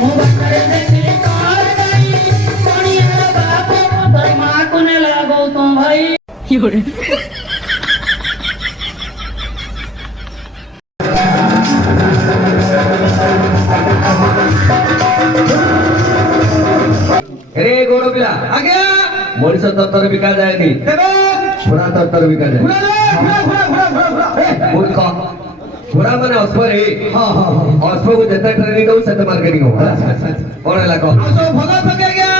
ମୁଁ ବାଟରେ ଦେଖିଲି କଅଁଳ ଗାଈ କଣିଆର ବାପ ତୋ ମାକୁ ନେଲା ଗୌତମ ଭାଇ। रे गोड़ पिला आगे मनीष तत्तर बिका जाएगी घोड़ा तत्तर बिका जाए मूर्ख घोड़ा माने अस्परे अस्प को जते ट्रेनिंग दउ सेते मार्केटिंग हो कोन हला को सब भला थके गया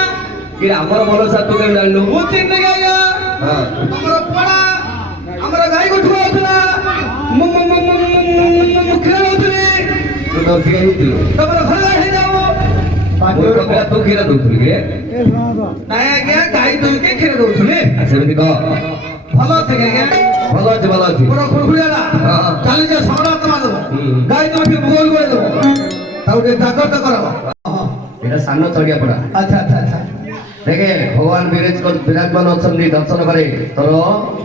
कि हमर भलो सा तू के जानलु मु चिन गया हां हमर पड़ा हमर गाई को ठुआ उठला मु खेल उठली तू तो सिगे हितिलो तमर घर हे जाओ मूर्ख पिला तू खीरा दउथुली के नाय गया गाई दुई के खेल उठली सेमति को भला थके गया भलो अछि पूरा खुरखुरियाला काली जे सावरा तमा दो गाई तो के भूगोल करे दो ताऊ के जागृत करावा एटा सानो चढ़िया पड़ा अच्छा अच्छा अच्छा देखे भगवान विराजमान अछंदी दर्शन करे तोर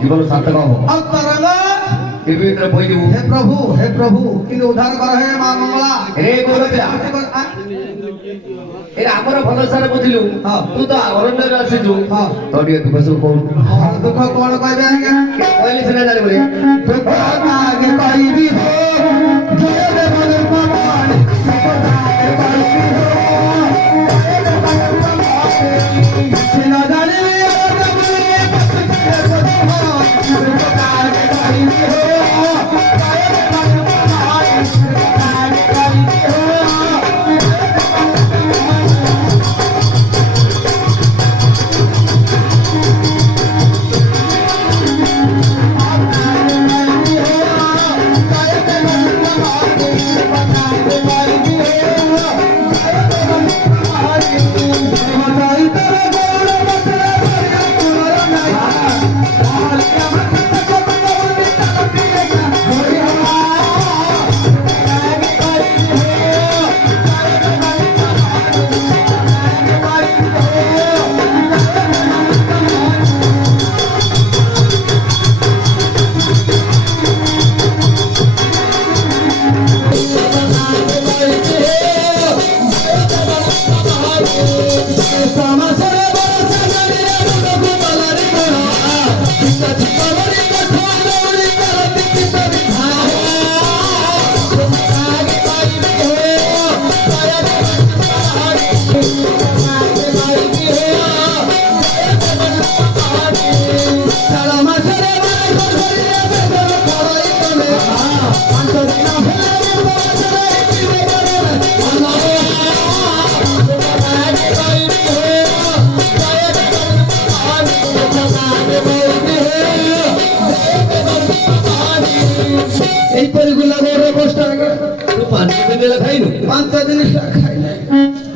जीवन सार्थक हो अब तरंगा टीवी भीतर पई दिबु हे प्रभु कि उद्धार कर हे मां मंगला रे गोड़ पिला ए हमर भलो सारे बुझिलु तू तो अरण्य रे आसीजु तो टिके दुख सब कोन दुख कोन कहबे आगे कहली सिना जानि बोले दुख आगे कहबी हो जीवे मन पवन दुख आगे कहबी हो सिना जानि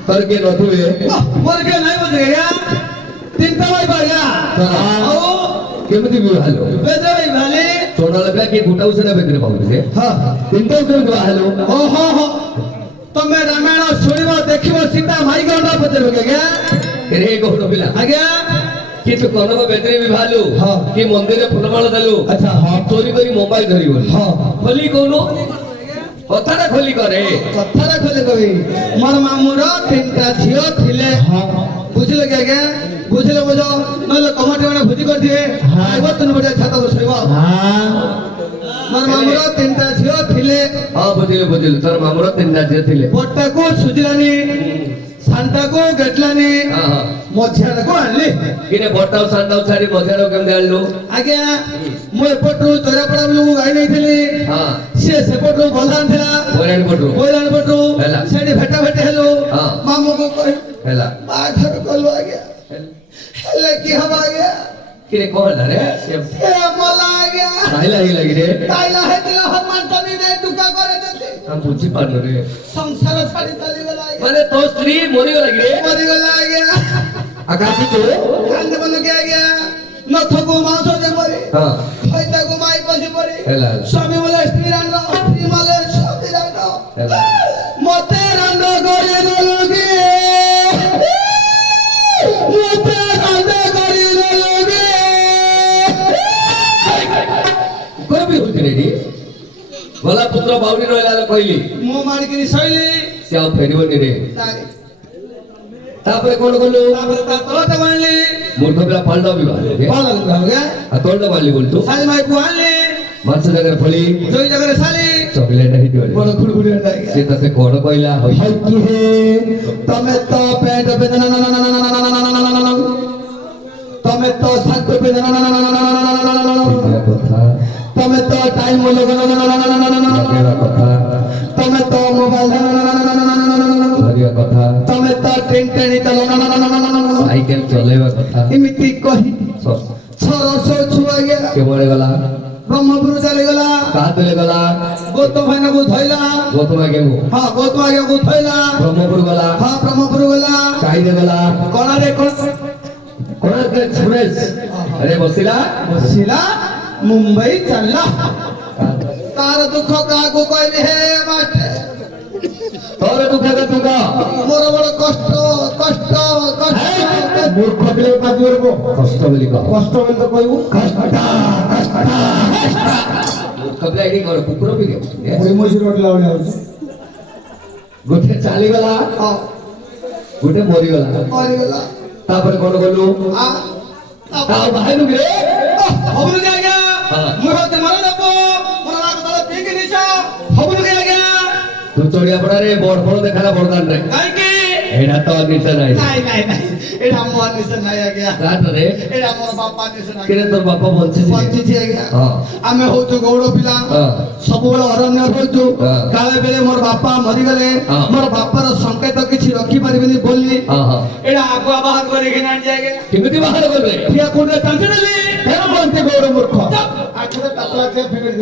कर के नथुए मोर के नहीं बज गया चिंता भाई बढ़ गया आओ केमति भी हालो बेजे भाई भाले सोना लगा के गुटा उसने बेदरे पाउले के हां चिंता के हालो ओ हो तमे रामायण सुनिबो देखिबो सीता भाई के अंडा पतर हो गया रे गोड़ पिला आगे कि तू कनक बेदरे भी भालू कि मंदिर रे फुलमाला देलु अच्छा हां चोरी करी मोबाइल धरी बोली हां खोली कोनो कथाटा खोली करे कथारा खोले कवि मोर मामूर तीनटा झियो थिले बुझले के आगे बुझले बुझो नले कमाटी माने भुजी कर दिए आइबो तन बडे छाता बसइबो मोर मामूर तीनटा झियो थिले हां बुझिले तोर मामूर तीनटा झियो थिले पोटा को सुजलानी सांता को गटलानी हां मझिया को आनली किने बोटाव सांताव छाडी मझियारो केम देलु आगे मो एपटू तोरा पडा बलु गाई नै थिली हां से सेपटू बलदान थिला बोलान पटू हेला सेडी भेटा भेटे हेलो मामू को कह हेला बाधर कलो आ गया हेला की हम आ गया किने कहला रे ए मला आ गया काइला ही लगी रे काइला है दिला हनुमान तनी दे दुका करे देते हम बुझी पानो रे संसार छाड़ी चली गला आ गया माने तो स्त्री मरी गला रे मरी गला आ गया आकाशी तो कांदे बन के आ गया नथको मासो जे मरी हां खैता को माई पसी परी हेला स्वामी बोले स्त्री रांडो स्त्री माले स्वामी रांडो हेला मते रांडो करे लोगे मते रांडो करे लोगे कोई भी होती नहीं गला पुत्र बाउनी रहला कहली मो मार के सैली ସେ ଆଉ ଫେରିବନି ରେ ନାଇଁ ତାପରେ କଣ କଲୁ ତାପରେ ତା ତଳଟା ମାରିଲି ମୂର୍ଖ ପିଲା ପାଲଟା ବିବା ଭଲ ଲାଗିଲା ଆଉ ତଳଟା ମାରିଲି ବୋଲି ତୁ ଶାଲି ମାଇକୁ ଆଣିଲି ମାଛ ଜାଗାରେ ଫଳି ଯୋଇ ଜାଗାରେ ଶାଲି ଚକଲେଟ ହେଇଥିବ ବଡ ଖୁଡଖୁଡି ଲାଗିଲା ସେ ତତେ କଣ କହିଲା ହଇ ହାଇ କି ହେ ତମେ ତ ପେଟ ବେଦନା ତମେ ତ ଶାନ୍ତ ବେଦନା ଏଇଆ କଥା ତମେ ତ ଟାଇମ ଲଗେଇବା କଥା ତମେ ତ ମୋବାଇଲ ଧରିବା କଥା ତମେ ତ ଟ୍ରେନ ଟ୍ରେନି ସାଇକେଲ ଚଲେଇବା କଥା ଏମିତି କହି ସରସ ଛୁଆ କେବଳ ଗଲା ବ୍ରହ୍ମପୁର ଚାଲିଗଲା କାହା ତୁଲେ ଗଲା ଗୌତମ ଭାଇନାକୁ ଧଇଲା ଗୌତମ ଆଜ୍ଞାକୁ ହଁ ଗୌତମ ଆଜ୍ଞାକୁ ଧଇଲା ବ୍ରହ୍ମପୁର ଗଲା ହଁ ବ୍ରହ୍ମପୁର ଗଲା କାହିଁରେ ଗଲା କଣାରେ କୋଣାର୍କ ଏକ୍ସପ୍ରେସ ଆରେ ବସିଲା ବସିଲା ମୁମ୍ବାଇ ଚାଲିଲା ତାର ଦୁଃଖ କାହାକୁ କହିବି ହେ ମାଷ୍ଟ୍ର ତୋର ଦୁଃଖ ତୁ କହ ମୋର ବଡ କଷ୍ଟ କଷ୍ଟ କଷ୍ଟ ମୂର୍ଖ ପିଲା ପାଦିବ କଷ୍ଟ ବୋଲି କହ କଷ୍ଟ ବୋଲି ତ କହିବୁ ମୂର୍ଖ ପିଲା ଏଠି କର କୁକୁର ବି ଗୋଟେ ଚାଲିଗଲା ହଁ ଗୋଟେ ମରିଗଲା ମରିଗଲା ତାପରେ କଣ କଲୁ ଆଉ ବାହାରିଲୁ କିରେ ହବୁନି କି ଆଜ୍ଞା ହଁ। ମୁଁ ହତେ ମର ଦେବ ମୋର ନାକ ତଳେ ପିଇକି ନିଶ ହବୁନି କି ଆଜ୍ଞା ତୁ ଚଢିଆ ପଡାରେ ବଡ ବଡ ଦେଖାଲା ବଡଦାନ ରେ କାହିଁକି ଏଇଟା ତ ନିଶା ନାହିଁ ନାଇଁ ନାଇଁ ନାଇଁ ଏଇଟା ମୋ ନିଶ ନାଇଁ ଆଜ୍ଞା କାଟରେ ଏଇଟା ମୋର ବାପା ନିଶ ନାଇଁ କିରେ ତୋର ବାପା ବଞ୍ଚିଛି ବଞ୍ଚିଛି ଆଜ୍ଞା ହଁ। ଆମେ ହଉଛୁ ଗୌଡ଼ ପିଲା ହଁ। ସବୁବେଳେ ଅରଣ୍ୟ ରହୁଛୁ ହଁ। କାଳେ ବେଳେ ମୋର ବାପା ମରିଗଲେ ହଁ। ମୋର ବାପାର ସଂକେତ କିଛି ରଖିପାରିବିନି ବୋଲି ହଁ ହଁ ଏଇଟା ଆଗୁଆ ବାହାର କରିକି ଆଣିଛି ଆଜ୍ଞା କେମିତି ବାହାର କରିବେ ଠିଆ କୋଉଠି ଚାଞ୍ଚି ନେଲି ଫେର ବନ୍ତେ ଗୌଡ଼ ମୂର୍ଖ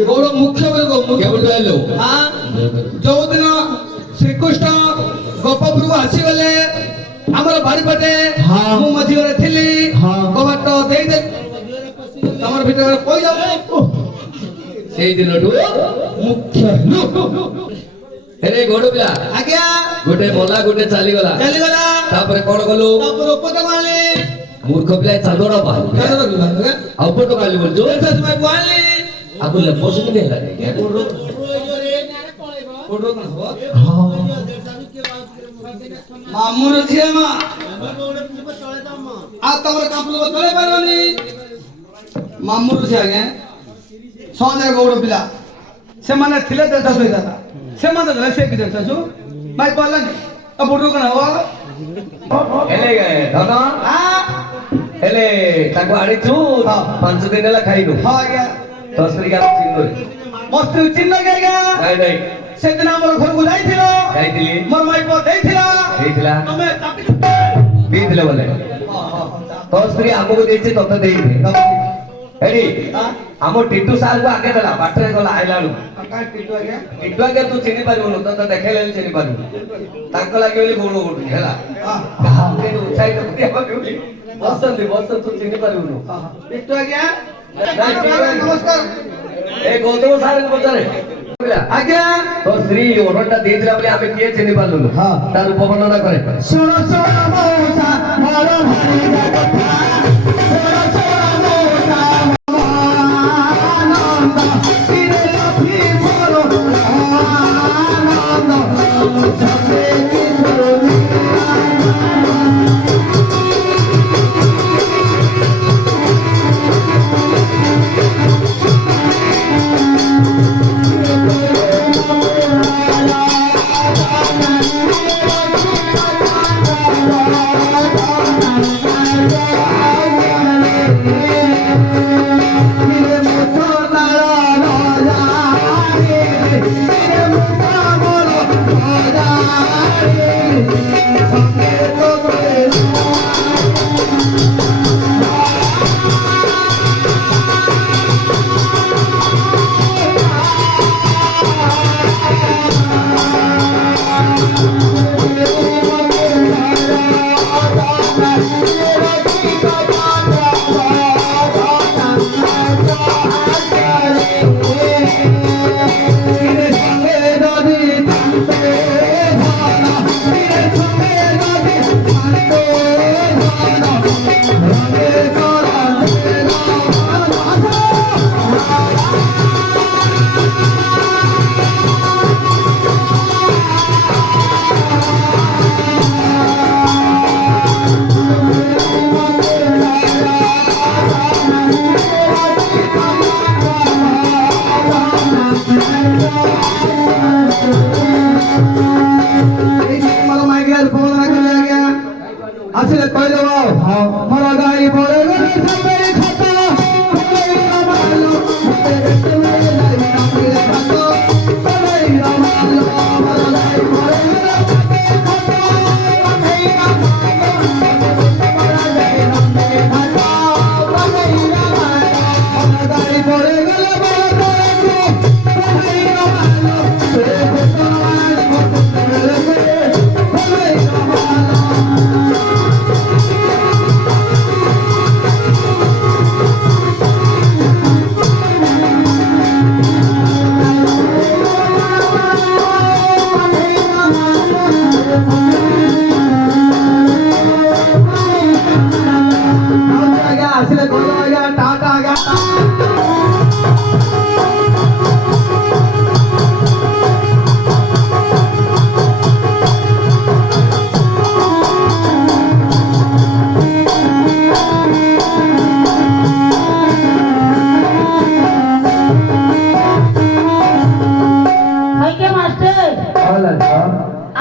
ଗୌଡ଼ ମୁଖ୍ୟ ବୋଲି କେବେଠୁ ଆଇଲୁ ଯୋଉଦିନ ଶ୍ରୀକୃଷ୍ଣ ଗୋପପୁରକୁ ଆସିଗଲେ ଆମର ବାରିପଟେ ମୁଁ ମଝି ଘରେ ଥିଲି କବାଟ ଦେଇଦେ ତମର ଭିତରେ କହି ଯାଉ ସେଇ ଦିନଠୁ ମୁଖ୍ୟ ହେରେ ଗୋଡ଼ ପିଲା ଆଜ୍ଞା ଗୋଟେ ମଲା ଗୋଟେ ଚାଲିଗଲା ଚାଲିଗଲା ତାପରେ କଣ କଲୁ ତାପରେ ଉପଟ ମାଳି ମୂର୍ଖ ପିଲା ଚାନ୍ଦଡ ବାହାରୁ ଆଉ ପଟ କାଲି ବୋଲଛୁ ଆକୁ ଲେପସ କେମିତି ହେଲା ମାମୁର ଝିଅ ମା ଆଉ ତମର କାପଡ଼ ଚଳେଇ ପାରିବନି ମାମୁର ଝିଅ ଆଜ୍ଞା ସହଜରେ ଗୌଡ଼ ପିଲା ସେମାନେ ଥିଲେ ଦେଶ ସହିତ ସେମାନେ ଦେଲେ ସେ କି ଦେଶ ଭାଇ କହିଲାନି ଆଉ ବୁଢୁ କଣ ହବ ହେଲେ ଧନ ହେଲେ ତାକୁ ଆଣିଛୁ 5 ଦିନ ହେଲା ଖାଇନୁ ହଁ ଆଜ୍ଞା ତ ସ୍ତ୍ରୀ କାମ ଚିହ୍ନ ମୋ ସ୍ତ୍ରୀ ଚିହ୍ନ କି ଆଜ୍ଞା ନାଇଁ ନାଇଁ ସେଦିନ ଆମର ଘରକୁ ଯାଇଥିଲ ଯାଇଥିଲି ମୋର ମାଇପ ଦେଇଥିଲା ଦେଇଥିଲା ତମେ ଦେଇଥିଲେ ବୋଲେ ତ ସ୍ତ୍ରୀ ଆମକୁ ଦେଇଛି ତତେ ଦେଇନି ଏଠି ଆମ ଟିଟୁ ସାର୍ କୁ ଆଗେ ଦେଲା ବାଟରେ ଗଲା ଆଇଲା ବେଳକୁ ଟିଟୁ ଆଗେ ତୁ ଚିହ୍ନି ପାରିବୁନୁ ତତେ ଦେଖେଇଲେ ଚିହ୍ନି ପାରିବୁ ତାଙ୍କ ଲାଗି ବୋଲି ଗୋଡ଼ ଗୋଡୁନି ହେଲା ଉତ୍ସାହିତ ବସନ୍ତି ତୁ ଚିହ୍ନି ପାରିବୁନୁ ଟିଟୁ ଆଜ୍ଞା ନମସ୍କାର ଏ ଗୌତମ ସାର୍ ପଚାରେ ଆଜ୍ଞା ତ ସ୍ତ୍ରୀ ଅର୍ଡରଟା ଦେଇଥିଲା ବୋଲି ଆମେ କିଏ ଚିହ୍ନି ପାରିଲୁନୁ ତାର ରୂପ ବର୍ଣ୍ଣନା କରେ ଶୁଣ ଶୁଣ ମଉସା ମୋର ଭାରି କଥା ଶୁଣ ଶୁଣ ମଉସା ଆନନ୍ଦ ତିରେ ଲକ୍ଷ୍ମୀ ମୋର ଆନନ୍ଦ ଜପେ କି ଧରୁନି ଆସିଲେ କହିଦେବ ମୋର ଗାଈ ପଳେଇ ଗଲେ ସାଙ୍ଗରେ ଖାତ ପଳେଇ ମାଲ ମତେ କେତେବେଳେ ଗାଈ ସାଙ୍ଗରେ ଖାତ ପଳେଇ ମାଲ ମୋର ଗାଈ ପଳେଇ ଗଲେ ସାଙ୍ଗରେ ଖାତ ପଳେଇ ମାଲ ମୋର ଗାଈ ସାଙ୍ଗରେ ଖାତ ପଳେଇ ମାଲ ମୋର ଗାଈ ପଳେଇ ଗଲେ ବଳ ତଳକୁ ପଳେଇ ମାଲ ସେ ଭଗବାନ ପଳେଇ ମାଲ ଆସିଲେ କହିବ ଆଜ୍ଞା ଟାଟା ଆଜ୍ଞା ଆଜ୍ଞା ମାଷ୍ଟର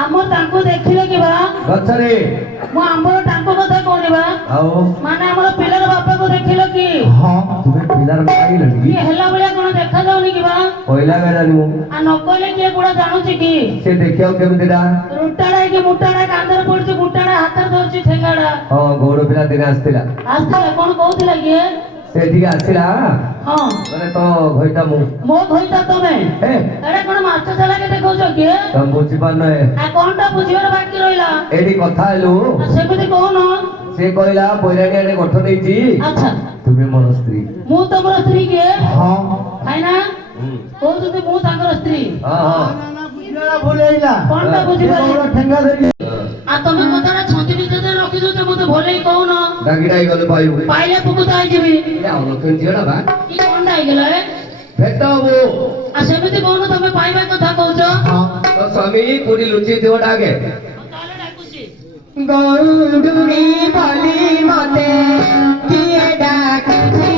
ଆମର ତାଙ୍କୁ ଦେଖିଲେ କି ବା ଗଛରେ ମୁଁ ଆମର ତାଙ୍କ କଥା କହୁନି ବା ଆଉ ମାନେ ଆମର ପିଲାର ବାପାକୁ ଦେଖିଲ କି ତୁମେ ପିଲାର ପାଇଲନି କିଏ ହେଲା ଭଳିଆ କଣ ଦେଖାଯାଉନି କି ବା କହିଲା ବେଳାନି ମୁଁ ଆଉ ନ କହିଲେ କିଏ ଗୁଡା ଜାଣୁଛି କି ସେ ଦେଖିବାକୁ କେମିତିଟା ରୁଟାଡା ହେଇକି ମୁଟାଡା କାନ୍ଧରେ ପଡୁଛି ମୁଟାଡା ହାତରେ ଧରୁଛି ଠେଙ୍ଗାଡା ହଁ ଗୌଡ଼ ପିଲା ଦିନେ ଆସିଥିଲା ଆସିଥିଲା କଣ କହୁଥିଲା କିଏ ସେ ଟିକେ ଆସିଲା ହଁ ମାନେ ତ ଘଇଟା ମୁଁ ମୋ ଘଇତା ତମେ ଏ ଏଟା କଣ ମାଷ୍ଟର ଚାଲାକେ ଦେଖଉଛ କିଏ ତମେ ବୁଝିପାରୁନ ଆଉ କଣଟା ବୁଝିବାର ବାକି ରହିଲା ଏଠି କଥା ହେଲୁ ଆଉ ସେମିତି କହୁନ ସେ କହିଲା ପୈରାଣୀ ଆଡେ ଗଠ ଦେଇଛି ଆଚ୍ଛା ତୁମେ ମୋର ସ୍ତ୍ରୀ ମୁଁ ତମର ସ୍ତ୍ରୀ କିଏ ହଁ ଖାଇନା କହୁଛନ୍ତି ମୁଁ ତାଙ୍କର ସ୍ତ୍ରୀ ହଁ ଭୁଲେଇଲା କଣଟା ବୁଝିପାରିଲି ଠେଙ୍ଗା ଧରି ଆଉ ତମେ କଥାଟା ଛନ୍ଦି ଭିତରେ ରଖିଦଉଛ ମତେ ଭଲେଇ କହୁନ ଡାକିଟା ଗଲେ ପାଇବୁ ପାଇଲେ ପୁକୁତା ହେଇଯିବି ଆଉ ଲକ୍ଷ୍ମୀ ଝିଅଟା ବା କି କଣଟା ହେଇଗଲା ଭେଟ ହବୁ ଆଉ ସେମିତି କହୁନ ତମେ ପାଇବା କଥା କହୁଛ ତ ସ୍ୱାମୀ କୋଉଠି ଲୁଚିଥିବ ଡାକେ ତାହେଲେ ଡାକୁଛି ଗୌରୀ ବୋଲି ମତେ କିଏ ଡାକୁଛି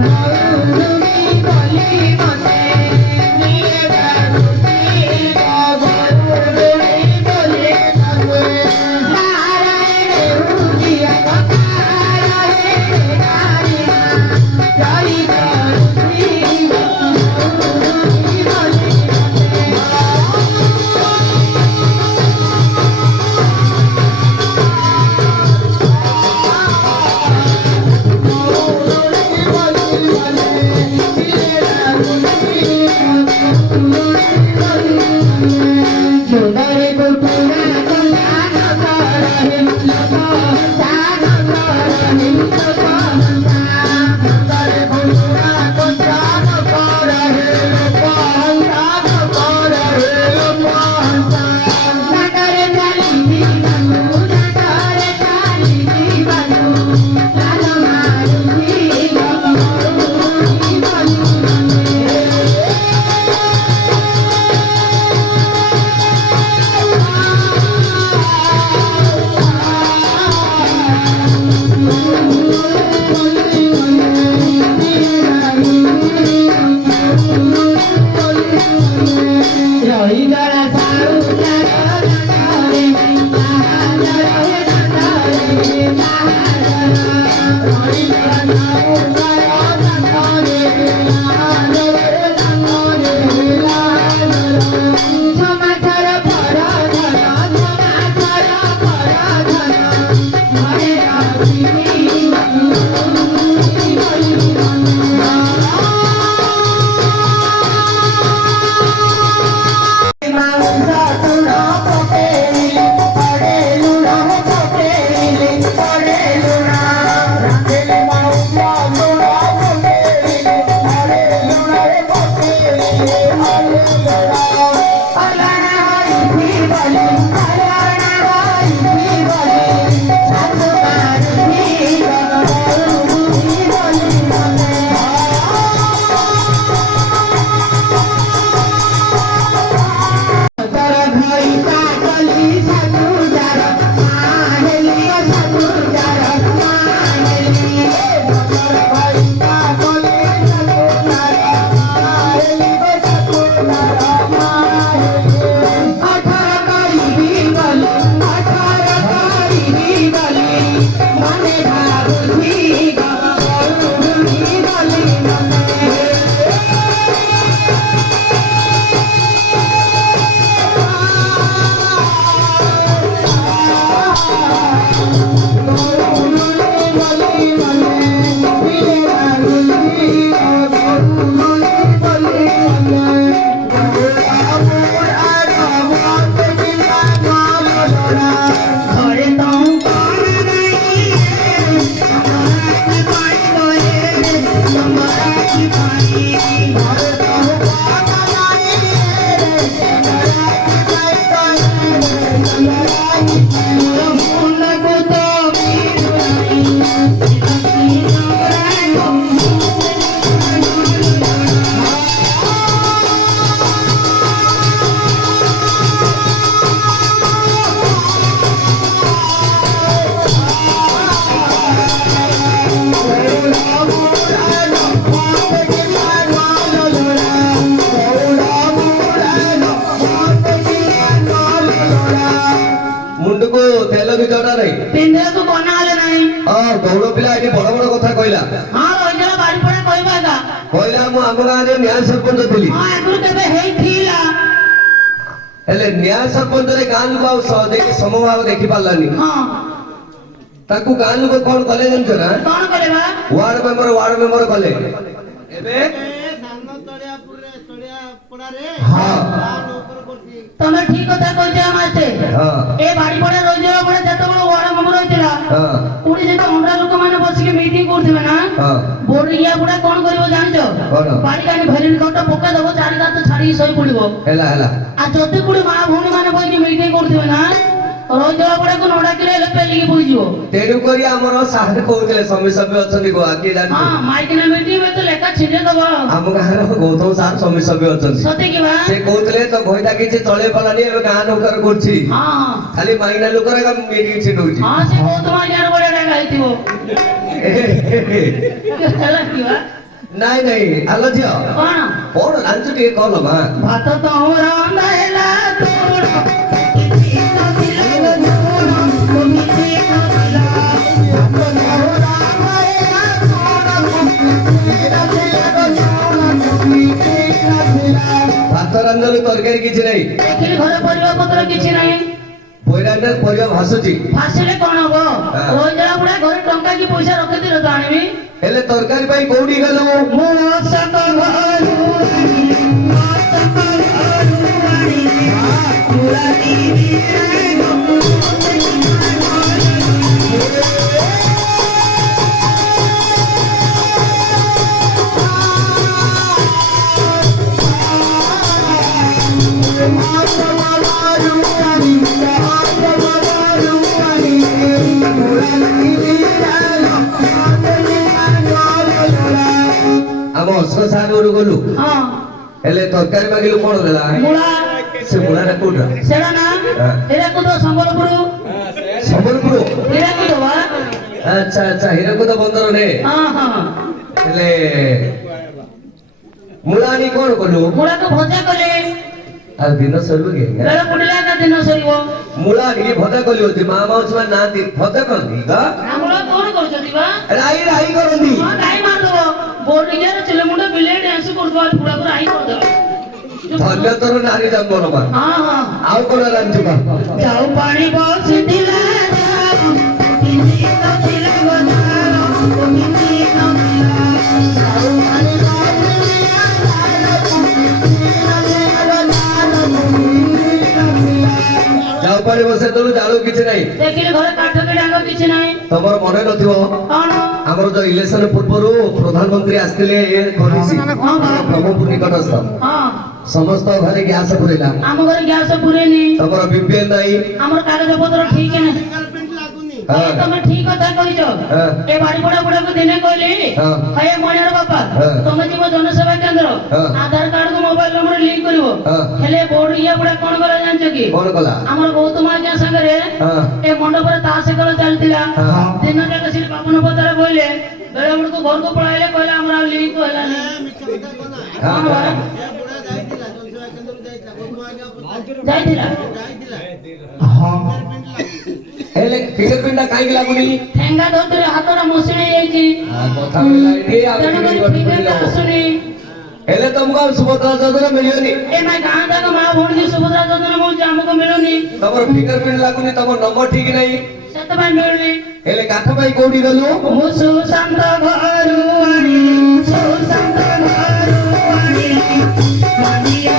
ଗୌରୀ ବୋଲି ମତେ କିଏ ଡାକୁଛି ଗୌରୀ ବୋଲି ମତେ ନାରାୟଣ ଉଜିଆ ନାରାୟଣ ନାରିଆ ଜୟ କରୁଛି ଗୌରୀ ବୋଲି ମତେ ମୁଣ୍ଡକୁ ତେଲ ବି ଜଣା ନାହିଁ ପିନ୍ଧିବାକୁ ବନା ହେଲେ ନାହିଁ। ଗୌଡ଼ ପିଲା ଏଠି ବଡ ବଡ କଥା କହିଲା ହଁ ରହିଗଲା ବାଡ଼ି ପଡା କହିବା ଏକା। କହିଲା ମୁଁ ଆମ ଗାଁରେ ନ୍ୟାୟ ସରପଞ୍ଚ ଥିଲି ହଁ ଆଗରୁ କେବେ ହେଇଥିଲା। ହେଲେ ନ୍ୟାୟ ସରପଞ୍ଚରେ ଗାଁ ଲୋକ ଆଉ ଦେଖି ସମଭାବ ଦେଖି ପାରିଲାନି ହଁ ତାକୁ ଗାଁ ଲୋକ କଣ କଲେ ଜାଣିଛ ନା କଣ କରିବା? ୱାର୍ଡ ମେମ୍ବର କଲେ ଏବେ ହଁ ତମେ ଠିକ କଥା କହିଛ ମାଷ୍ଟେ। ହଁ ଏ ବାଡ଼ି ପଡା ରହିଯିବା ପରେ ଯେତେବେଳେ ୱାର୍ଡ ମେମ୍ବର ହେଇଥିଲା ହଁ ପୁଣି ଯେତେ ଅଣ୍ଡା ଲୋକମାନେ ବସିକି ମିଟିଂ କରୁଥିବେ ନା ହଁ ବୋରିଆ ଗୁଡା କଣ କରିବ ଜାଣିଛ? କଣ? ବାଡ଼ି କାନି ଭେରିନ ଖଟ ପକେଇ ଦବ ଚାରି କାତ ଛାଡିକି ଶୋଇ ପଡିବ। ହେଲା ଆଉ ଯଦି କୋଉଠି ମା ଭଉଣୀ ମାନେ ବସିକି ମିଟିଂ କରୁଥିବେ ନା ରହିଯିବା ପଡାକୁ ନ ଡାକିଲେ ହେଲେ ପେଲିକି ବୋଇଯିବ। ତେଣୁ କରି ଆମର ସାର୍ କହୁଥିଲେ ସମୀ ସଭ୍ୟ ଅଛନ୍ତି ଗୋଆ କିଏ ଜାଣିଛୁ ହଁ ମାଇକିନା ମିଟିଂ ତ ଲେଖା ଛିଣ୍ଡେ ଦବ। ଆମ ଗାଁର ଗୌତମ ସାର୍ ସମୀ ସଭ୍ୟ ଅଛନ୍ତି ସତେ କି ବା? ସେ କହୁଥିଲେ ତ ଘଇଟା କିଛି ଚଳେଇ ପାରିଲାନି ଏବେ ଗାଁ ଲୋକର କରୁଛି ହଁ ଖାଲି ମାଇନା ଲୋକର ମିଟିଂ ଛିଣ୍ଡଉଛି ହଁ ସେ ବହୁତ ମାଇକିନା ବଢିଆ ଡାକା ହେଇଥିବ। ହେଲା କି ବା? ନାଇଁ ନାଇଁ ଆଲୋ ଝିଅ କଣ କଣ ଜାଣିଛୁ ଟିକେ କହ ମା ଭାତ ତମର ରନ୍ଧା ହେଲା ତୋର ଭାତ ରାନ୍ଧಲು ତରକାରୀ କିଛି ନାହିଁ ଦେଖିଲି ଘରେ ପରିବା ପତ୍ର କିଛି ନାହିଁ। ବୈରାଣ୍ଡ ପରିବା ଭାସୁଛି ଭାସିଲେ କଣ ହବ? ରହିଯାହା ବୁଢା ଘରେ ଟଙ୍କା କି ପଇସା ରଖିଥିଲେ ତ ଆଣିବି। ହେଲେ ତରକାରୀ ପାଇଁ କୋଉଠି ଗଲୁ ମୋ ସତ ଘରୁ ଆମ ଅସ୍କ ସାର୍ ଘରୁ ଗଲୁ ହଁ ହେଲେ ତରକାରୀ ମାଗିଲୁ କଣ ଦେଲା ମୂଳା ସେ ମୁଳାଟା କୋଉଟା ସେଟା ନା ହୀରାକୁଦ ସମ୍ବଲପୁର ସମ୍ବଲପୁର ହୀରାକୁଦ ବା ଆଚ୍ଛା ଆଚ୍ଛା ହୀରାକୁଦ ବନ୍ଦର ରେ ହଁ ହଁ ହେଲେ ମୂଳା ଆଣି କଣ କଲୁ ମୂଳାକୁ ଭଜା କଲେ ଆଉ ଦିନ ସରିବ କି ବେଳ ବୁଡ଼ିଲେ ଏକା ଦିନ ସରିବ। ମୂଳା ଆଣିକି ଭଜା କଲି ଅଛି ମା ମାଉସୀ ମାନେ ନାହାନ୍ତି ଭଜା କରନ୍ତି ଆମର କଣ କରୁଛନ୍ତି ବା? ରାଇ ରାଇ କରନ୍ତି ହଁ ଗାଈ ମାରିଦବ ବୋରିଗାରେ ଚିଲେ ମୁଣ୍ଡ ବିଲେଇ ଡ୍ୟାନ୍ସ କରୁଥିବା ପୁରାକୁ ରାଇ କରିଦେବ। ଧନ୍ୟ ତୋର ନାରୀ ଜନ୍ମ ନବା ହଁ ହଁ ଆଉ କଣ ରାନ୍ଧୁ ଯାଉ ପାଣି ବସିଥିଲା ଯାଉ ପାଣି ବସେଇ ଦେଲୁ ଜାଳୁ କିଛି ନାହିଁ ଦେଖିଲି ଘରେ କାଠ କି ଡାଙ୍ଗ କିଛି ନାହିଁ। ତମର ମନେ ନଥିବ କଣ ଆମର ଯୋଉ ଇଲେକ୍ସନ ପୂର୍ବରୁ ପ୍ରଧାନମନ୍ତ୍ରୀ ଆସିଥିଲେ ବ୍ରହ୍ମପୁର ନିକଟସ୍ଥ ହଁ ସମସ୍ତ ଘରେ ଗ୍ୟାସ ପୁରେଇଲା ଆମ ଘରେ ଗ୍ୟାସ ପୁରେନି ତମର ବିପିଏଲ ନାହିଁ ଆମର କାଗଜ ପତ୍ର ଠିକ ନାହିଁ। ତମେ ଠିକ କଥା କହିଛ। ଏ ବାଡ଼ି ପଡା ଗୁଡାକୁ ଦିନେ କହିଲି ହେ ମଣିର ବାପା ତମେ ଯିବ ଜନସେବା କେନ୍ଦ୍ର ଆଧାର କାର୍ଡ କୁ ମୋବାଇଲ ନମ୍ବର ଲିଙ୍କ କରିବ ହେଲେ ବୋର୍ଡ ଇଏ ଗୁଡା କଣ କଲା ଜାଣିଛ କି କଣ କଲା ଆମର ଗୌତମ ଆଜ୍ଞା ସାଙ୍ଗରେ ଏ ମଣ୍ଡପରେ ତାସ ଖେଳ ଚାଲିଥିଲା ଦିନ ଯାକ ସେଠି ବାପନ ପତାରେ ବୋଇଲେ ବେଳେ ବେଳକୁ ଘରକୁ ପଳାଇଲେ କହିଲେ ଆମର ଆଉ ଲିଙ୍କ ହେଲାନି। କଣ ବା? ଯାଇଥିଲା ହେଲେ ଫିଙ୍ଗରପ୍ରିଣ୍ଟ କାହିଁକି ଲାଗୁନି ଠେଙ୍ଗା ଧରିଥିଲେ ହାତଟା ମୁସିଳି ଯାଇଛି କଥା କହିଲା ଏଠି ଆଉ ତେଣୁକରି ଫିଙ୍ଗରଟା ଆସୁନି। ହେଲେ ତମକୁ ଆଉ ସୁଭଦ୍ରା ଯୋଜନା ମିଳିବନି ଏ ମା ଗାଁ ଯାକ ମା ଭଉଣୀ ସୁଭଦ୍ରା ଯୋଜନା ମିଳୁଛି ଆମକୁ ମିଳୁନି ତମର ଫିଙ୍ଗରପ୍ରିଣ୍ଟ ଲାଗୁନି ତମ ନମ୍ବର ଠିକ ନାହିଁ ସେଥିପାଇଁ ମିଳୁନି। ହେଲେ କାଠ ପାଇଁ କୋଉଠି ଗଲୁ ମୁଁ ସୁଶାନ୍ତ ଘରୁ ଆଣି ସୁଶାନ୍ତ ଘରୁ ଆଣି ମାଣ୍ଡିଆ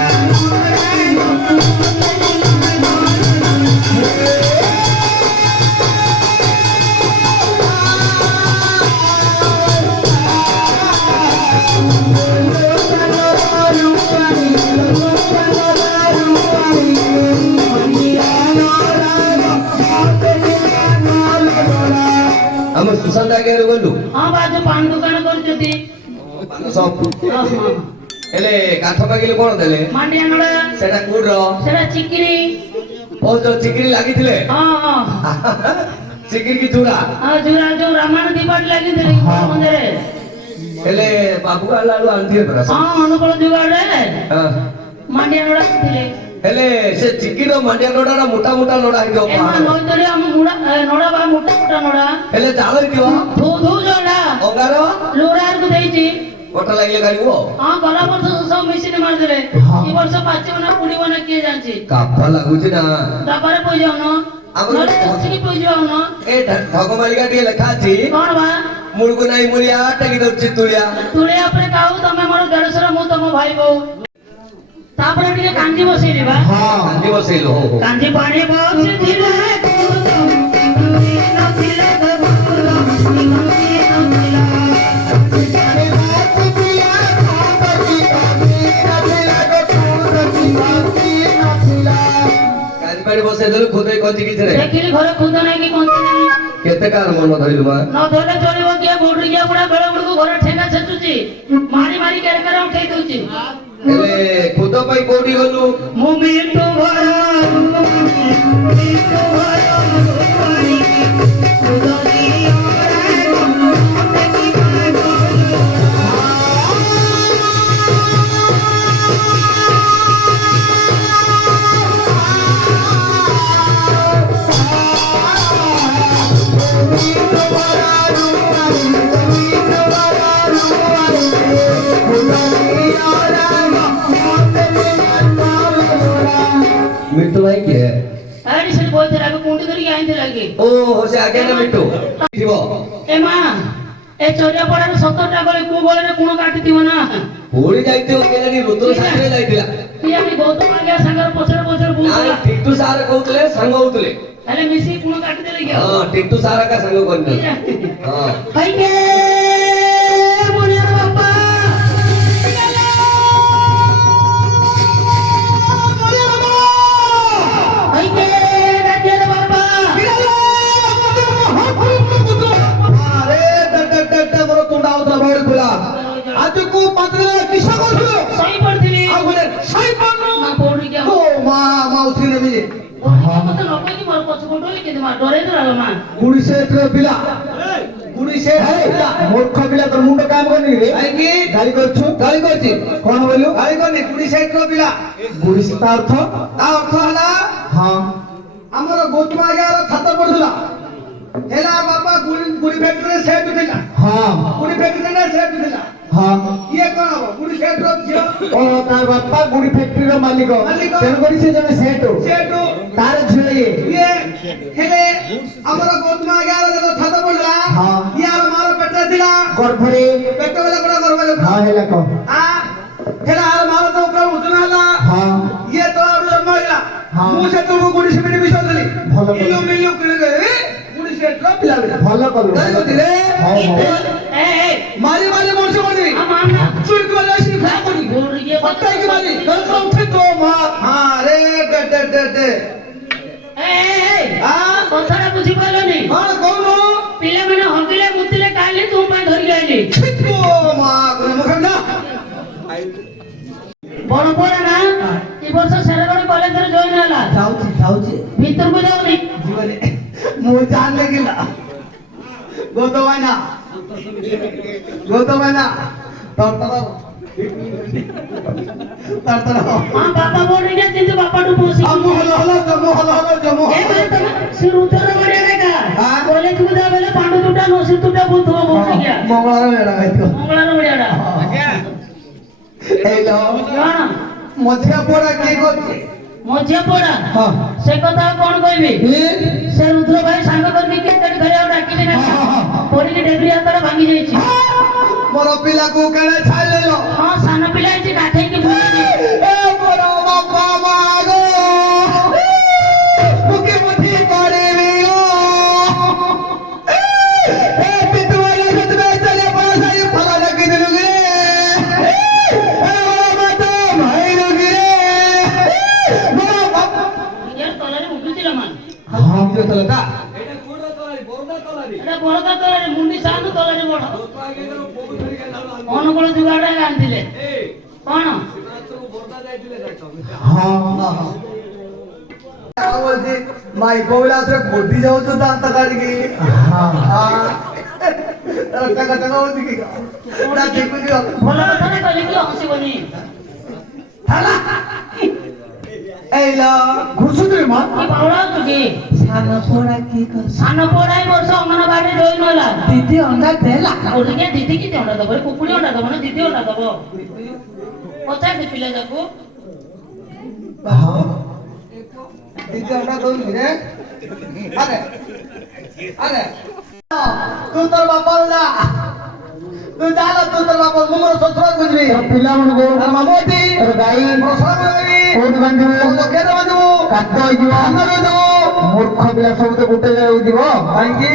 ଆମ ସୁଶାନ୍ତ ଆଜ୍ଞା ଗଲୁ ହଁ ବାଜୁ ପାନ ଦୋକାନ କରୁଛନ୍ତି। ହେଲେ କାଠ ମାଗିଲେ କଣ ଦେଲେ ମାଣ୍ଡିଆ ନଡା ସେଟା କୋଉଡର ସେଟା ଚିକିରି ବହୁତ ଚିକିରି ଲାଗିଥିଲେ ହଁ ହଁ ଚିକିରି କି ଚୁଡା ଯୋଉ ଯୋଉ ରାମାୟଣ ଦୀପାବଳି ଲାଗିଥିଲେ ମନ୍ଦିରରେ ହେଲେ ବାବୁ ଆଲା ଆଳୁ ଆଣିଥିବେ ପରା ହଁ ଅନୁକୂଳ ଯୁଗାଡରେ ମାଣ୍ଡିଆ ନଡା ଥିଲେ ହେଲେ ସେ ଚିକିର ମାଣ୍ଡିଆ ନଡାର ମୋଟା ମୋଟା ନଡା ହେଇଥିବ ଏ ମା ନଈ ତଳେ ଆମ ମୁଡା ନଡା ବା ମୋଟା ମୋଟା ନଡା ହେଲେ ଜାଳ ହେଇଥିବ ଧୁ ଧୁ ଜଡା ଅଙ୍ଗାର ଲୁରାରକୁ ଦେଇଛି ଗୋଟା ଲାଗିଲେ ଗାଳିବ ହଁ ଗଲା ବର୍ଷ ସବୁ ମିଶିନି ମାରିଦେଲେ ଏ ବର୍ଷ ପାଚିବ ନା ପୁଡିବ ନା କିଏ ଜାଣିଛି କାଫ ଲାଗୁଛି ନା ଡବାରେ ପଇ ଯାଉନ ନହେଲେ ପଚିକି ପଇ ଯାଉନ ଏ ଢଗମାଳିକା ଟିକେ ଲେଖା ଅଛି କଣ ବା ମୁଳକୁ ନାଇଁ ମୁଳିଆ ଟାକି ଦଉଛି ତୁଳିଆ ତୁଳିଆ ଉପରେ କାଉ ତମେ ମୋର ଦେଢଶୁର ମୁଁ ତମ ଭାଇ ବୋଉ ତାପରେ ଟିକେ କାଞ୍ଜି ବସେଇଲି ବା କାନ୍ଦି ବସେଇଲୁ ହଉ ହଉ କାଞ୍ଜି ପାଣି ବସିଥିଲା କାନ୍ଦି ପାଣି ବସେଇଦେଲୁ ଖୁଦେ କଞ୍ଚି କିଛି ରେ ଦେଖିଲି ଘରେ ଖୁଦ ନାହିଁ କି କଞ୍ଚି ନାହିଁ କେତେ କାର ମନ ଧରିଲୁ ମା ନ ଧରିଲେ ଚଳିବ କିଏ ବୁଢୀ କିଏ ବୁଢା ବେଳ ବେଳକୁ ଘରେ ଠେଙ୍ଗା ଛେଚୁଛି ମାରି ମାରି କେରେ କେରେ ଉଠେଇ ଦଉଛି ହେଲେ ଖୁଦ ପାଇଁ କୋଉଠି ଗଲୁ ମୁଁ ମିଟୁ ଘର ମିଟୁ ଭାଇ କିଏ ଆଡି ସେଠି ବଇଥିଲା ଏବେ କୁଣ୍ଡି ଧରିକି ଆଇଥିଲା କି ଓ ସେ ଆଜ୍ଞା ନା ମିଟୁ ଥିବ ଏ ମା ଏ ଚରିଆ ପଡାରେ 70ଟା ଗଳି କୋଉ ଗଳିରେ କୁଣ କାଟିଥିବ ନା କୋଳି ଯାଇଥିବ କେଜାଣି ଋତୁ ସାଙ୍ଗରେ ଯାଇଥିଲା କିଏ ବି ଗୌତମ ଆଜ୍ଞା ସାଙ୍ଗର ପଛରେ ପଛରେ ନା ବୁଲୁଥିଲା ଟିଟୁ ସାର୍ କହୁଥିଲେ ସାଙ୍ଗ ହଉଥିଲେ ହେଲେ ମିଶିକି କୁଣ କାଟିଦେଲେ କି ଆଉ ହଁ ଟିଟୁ ସାର୍ ଏକା ସାଙ୍ଗ କରିଥିଲେ ହଁ ଭାଇକେ ମୁନିଆ ବାପା ଭାଇକେ ରାଜ୍ୟର ବାପା ମୋର କୁଣ୍ଡା ହଉଥିଲା ବହଳି ଖୋଲା ଆଜକୁ ପାତ୍ରରେ କିସ କରୁଥିଲୁ ସହି ପଡିଥିଲି ଆଉ ଗୋଟେ ସାଇ ପାନ ନା ପଡୁ କି ଓ ମା ଉଠି ନେବି ମତେ ନ କହିକି ମୋର ପଛ ପଟୁ କିନ୍ତୁ ମା ଡରେଇ ଦେଲା ମା ଗୁଡିଶେ ପିଲା ଗୁଡିଶେ ମୂର୍ଖ ପିଲା ତୋର ମୁଣ୍ଡ କାମ କରୁନି ରେ କାହିଁକି ଗାଳି କରୁଛୁ ଗାଳି କରୁଛି କଣ ବୋଲୁ ଗାଳି କରୁନି ଗୁଡିଶେ ପିଲା ଗୁଡିଶେ ତା ଅର୍ଥ ହେଲା ହଁ ଆମର ଗୌତମ ଆଜ୍ଞାର ଛାତ ପଡୁଥିଲା ହେଲା ବାପା ଗୁଡି ଫ୍ୟାକ୍ଟରିରେ ସେଟ୍ ଥିଲା ହଁ ଗୁଡି ଫ୍ୟାକ୍ଟରିରେ ସେଟ୍ ଥିଲା ହଁ ଇଏ କଣ ହବ ଗୁଡି ସେଟ୍ର ଝିଅ ଓ ତାର ବାପା ଗୁଡି ଫ୍ୟାକ୍ଟରିର ମାଲିକ ତେଣୁ କରି ସେ ଜଣେ ସେଟ୍ ତାର ଝିଅ ଇଏ ହେଲେ ଆମର ଗୌତମ ଆଜ୍ଞାର ଯେତେବେଳେ ଛାତ ପଡିଲା ଇଆର ମାର ପେଟରେ ଥିଲା ଗର୍ଭରେ ପେଟ ବେଲା କୋଡା ଗର୍ଭରେ ହଁ ହେଲା କହ ହେଲା ଆର ମାର ତ ଉପରେ ଉଠନା ହେଲା ଇଏ ତ ଆରୁ ଜନ୍ମ ହେଲା ମୁଁ ସେତେବେଳକୁ ଗୁଡି ସିମିଟି ମିଶାଉଥିଲି ଭଲ ମିଲୁ କିଣିକି ଗୁଡି ସେଟ୍ର ପିଲା ଭଲ କଲୁ ମାରି ମାରି ମଣିଷ କରି ଚୁରିକି ମାରି ଆସିକି ଫ୍ଲା କରି ପଟାଇକି ମାରି ଗଳ୍ପ ଉଠେ ତ ମା ରେ କଥାଟା ବୁଝିପାରିଲନି କଣ କହୁନୁ ପିଲାମାନେ ହଗିଲେ ମୁତିଲେ କାଲି ତୁ ପାଇଁ ଧରିକି ଆଇଲି ବଡ ପଡା ନା ଏ ବର୍ଷ ସେରଗଡ କଲେଜରେ ଜଏନ୍ ହେଲା ଯାଉଛି ଭିତରକୁ ଯାଉନି ଜୀବନେ ମୁଁ ଜାଣିଲେ କିଲା ଗୌତମ ଭାଇନା ତର ହଁ ବାପା ବୋଲିಗೆ କିନ୍ତୁ ବାପାଠୁ ପୋଷି ସେ ରୁଦ୍ର ବଢିଆ ଦେଖା କଲେଜକୁ ଯା ବେଲେ ପାଣ୍ଡୁ ଦୁଟା ନସି ଦୁଟା ବୁଧୁବ ବୋଲିಗೆ ମଙ୍ଗଳାର ବେଡା ଭାଇଥିବ ମଙ୍ଗଳାର ବଢିଆଟା ହେଇଲୋ କଣ ମଝିଆ ପଡା କିଏ କରୁଛି ମଝିଆ ପଡା ସେ କଥା ଆଉ କଣ କହିବି ସେ ରୁଦ୍ର ଭାଇ ସାଙ୍ଗ କରିକି କ୍ରିକେଟ ଖେଳିବାକୁ ଡାକିଲି ନା ପଡିକି ଡେବ୍ରି ହାତଟା ଭାଙ୍ଗି ଯାଇଛି ମୋର ପିଲାକୁ କେଣେ ଛାଡ଼ିଲେଲ ହଁ ସାନ ପିଲା ହେଇଛି କାଠେଇକି ବୁଲିଛି ଏ ମୋର ବାପା ମାଗୋ ମୁକେ ମୁଠି କରିବି ଏ ପିତୁଆଲା ସତବେ ଚଲେ ପଳସାଇ ଫলা ରଖି ଦିଲୁ गे ଏ ମତ ଭାଇ ରଖି रे ମୋର ବାପା ইয়ার তলারে উঠুছিল মা ହଁ କିଏ ତଲତା এটা বড়দা তলারে মুন্ডি সানো তলারে বড় অনুকূল জুগাড় আনଥିଲେ কোন ମାଇ କୋଇଲା ଥରେ ଗୋଡି ଯାଉଛୁ ଦାନ୍ତ କାଢିକି ଟଙ୍କା ଟଙ୍କା ହଉଛି କି ପୁରା ଦେଖୁଛି ଭଲ କଥା ନା କହିଲେ କି ହସିବନି এইলা ঘুরছুদের মা কি পাওড়া তুকি সানা পড়া কি কর সান পড়াই বর্ষ অঙ্গনবাড়ি জয়েন হলা দিদি অন্ডা দেলা ওদিকে দিদি কি অন্ডা দেবো কুকুরি অন্ডা দেবো না দিদি অন্ডা দেবো পচাই দি পিলে যাকু দিদি অন্ডা দউনি রে আরে আরে তুই তোর বাপল না তুই জানো তুই তোর বাপল মোর শ্বশুর বুঝবি পিলা মনগো মামতি গাই প্রসাদ বুঝবি কোন বান্ধব লোকে বান্ধব কাট হইব আমরা দেব মূর্খ পিলা সব তো গোটে যাই দিব কাইকি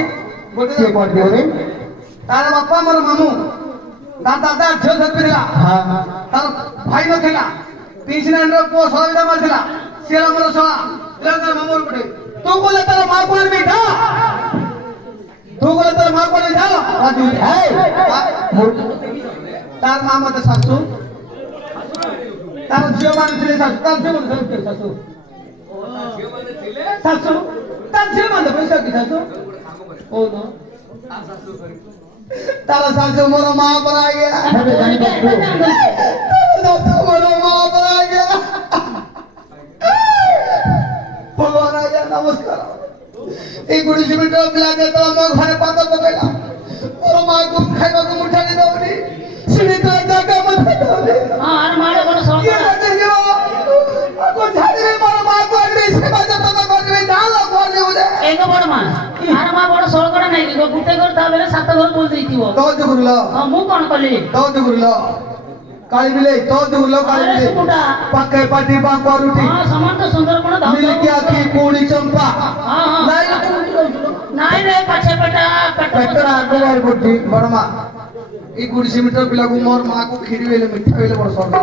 গোটে কে পড় দিও রে তার বাপা মোর মামু তার দাদা ঝিও ধরবিলা হ্যাঁ তার ভাই নথিলা পিছনার পো সবিতা মারছিলা সেরা মোর সলা তার মামুর গোটে তু বলে তার মা কোন বেটা तू बोले तेरा मां को ले जा राजू है तार मां मत सासू तार जियो मान ছিলে सासू तार जियो मान ছিলে सासू सासू तार जियो मान पैसा की सासू ओ नो तारा सासू मोर मां बना गया तो मोर मां बना गया भगवान आ गया नमस्कार এই গুড়ি সিমেন্ট পিলা দে তো আমার ঘরে পাতা পকাইলা ওর মা কো খাইবা কো মুঠানি দাওনি সিনি তো জায়গা মত দাওনি আর মারে বড় কি সরকার করতে দিব কো ছাড়ি মোর মা কো আগরে সেবা যত্ন করবি জানো করবি বুঝে এক বড় মা আর মা বড় সরকার নাই গো গুটে ঘর তা বেলে সাত ঘর বল দেইতিব তো জগুরল মু কোন কলি তো জগুরল কালি বিলে তো জগুরল কালি আরে বিলে সুকুটা পাকে পাটি বাঁকা রুটি হ্যাঁ সমান তো সুন্দর কোন দাও মিল কি আকি কোড়ি চম্পা হ্যাঁ নাই নাই রে পাছে পেটা পেটরা আগবার গুটি বড় মা এই গুড়ি সিমেন্ট পিলা কো মোর মা কো খিরি বেলে মিঠা বেলে বড় সরটা